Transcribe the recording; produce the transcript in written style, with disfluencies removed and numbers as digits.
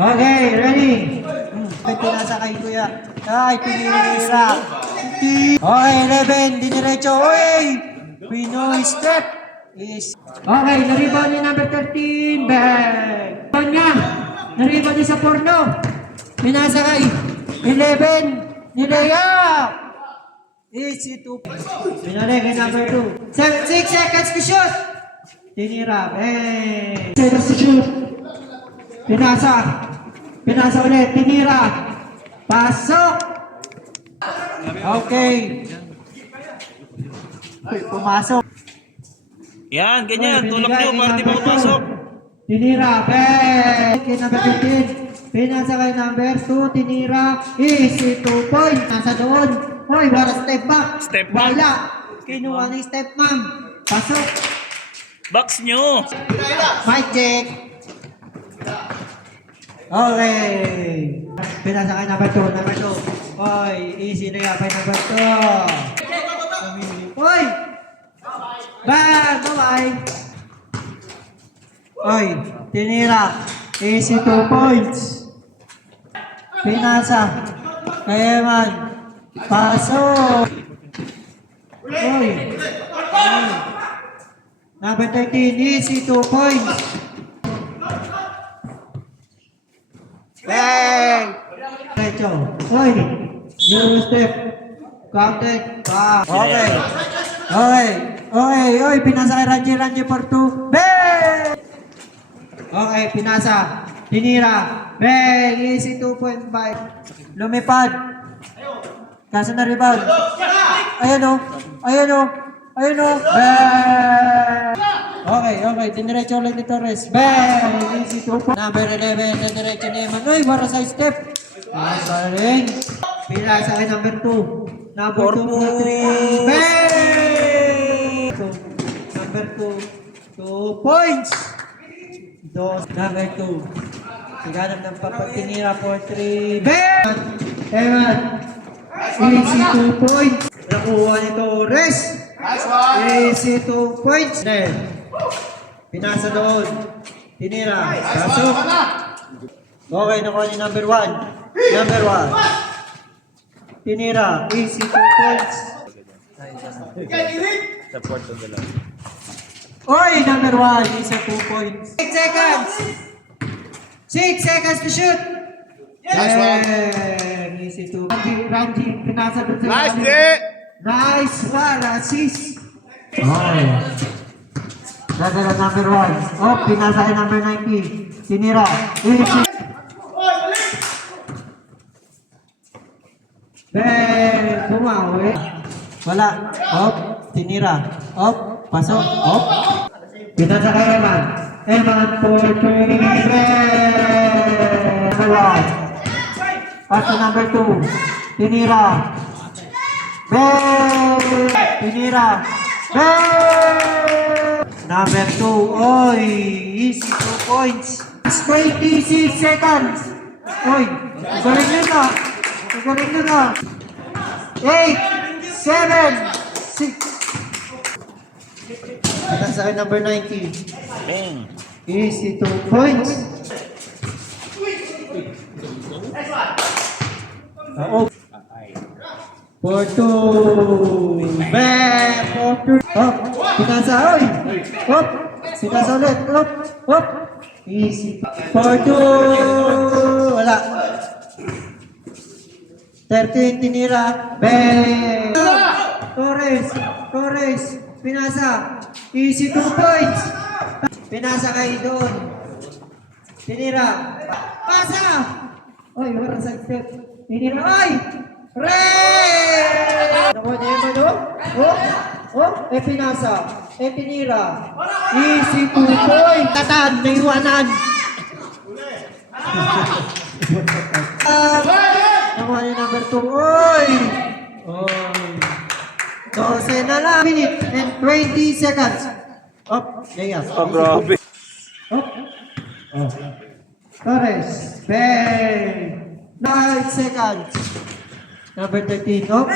Okay, ready? Ito nasa kay kuya. Ay, tinira. Okay, 11. Diniretso. Uy! Pinoy step is... Okay, naribaw ni number 13. Bang! Bang niya. Naribaw niya sa porno. Minasa kay 11. Nilaya. Easy 2. Pinalik kay number 2. 6 seconds to shoot. Tinira. Bang! Seconds to shoot. Pinasa. Pinasa ulit. Tinira. Pasok. Okay. Uy, pumasok. Yan, ganyan. Tulak nyo para di makapasok. Tinira. Bang! Kay number 15. Pinasa kay number 2. Tinira. Easy 2 points. Nasa doon. Hoy, wala step back. Step back. Wala. Kinuha ng step ma'am. Pasok. Box nyo. Mic check. Okay. Pinasa kay number 2. Number 2. Hoy, easy na yan kay number 2. Hoy! Bang! Bye-bye! Hoy, tinira. Easy 2 points. Pinasa. Kaya man. Pasok. Hoy. Number 13. Easy 2 points. Bang! Derecho. Hoy. New step. Counting. Okay. Okay. Okay. Hoy, pinasa kay Ranji for 2. Bang! Okay, pinasa. Tinira. Bang! Easy 2.5. Lumipad. Kaso na rebound. Ayan o. Ayan o. Ayan o. Bang! Okay, okay. Diniretso ulit ni Torres. Bang! Easy 2. Number 11. Diniretso ni Eman. Uy, para sa step. Pinasa rin. Pinasa kay number 2. Number 2 for 3. Bang! Number 2. 2 points. Number 2. Siganap ng papatinira for 3. Bang! Eman. Easy 2 points. Nakuha ni Torres. Easy 2 points. Then, pinasa doon. Tinira. Pasok. Okay, nakuha ni number 1. Number 1. Tinira. Easy 2 points. Support to the lang. Oy, number 1. Easy 2 points. 6 seconds. 6 seconds to shoot. Nice one. Easy 2. Ranji, pinasa doon sa... Nice, D! Nice one, assist. Okay. Dadala number 1. Oh, pinasa kay number 90. Tinira. Easy. Bang! Bumawi. Wala. Op. Tinira. Op. Pasok. Op. Pinasa kay Eman. Eman for 20. Bang! Number 1. Pass to number 2. Tinira. Bang! Tinira. Bang! Number 2. Oy! Easy 2 points. 26 seconds. Oy! Galing nyo na. Galing nyo na. 8, 7, 6. Nasa akin number 90. Bang. Easy 2 points. Oh. For 2. Bang! For 2. Hop. Pinasa. Oy. Hop. Pinasa ulit. Hop. Hop. Easy. For 2. Wala. 13. Tinira. Bang! Torres. Torres. Pinasa. Easy 2 points. Pinasa kayo doon. Tinira. Pasa. Oy, wala sa step. Tinira. Oy! Red! Nakuha niya yung ano? Oh! Oh! Pinasa. Tinira. Easy 2 points. Tatan, naiwanan. Nakuha niya number 2. Oy! Oy! 12 na lang. Minute and 20 seconds. Up. Yes. Oh, grabe. Up. Oh. Torres. Bang! 9 seconds. Number 13. Up.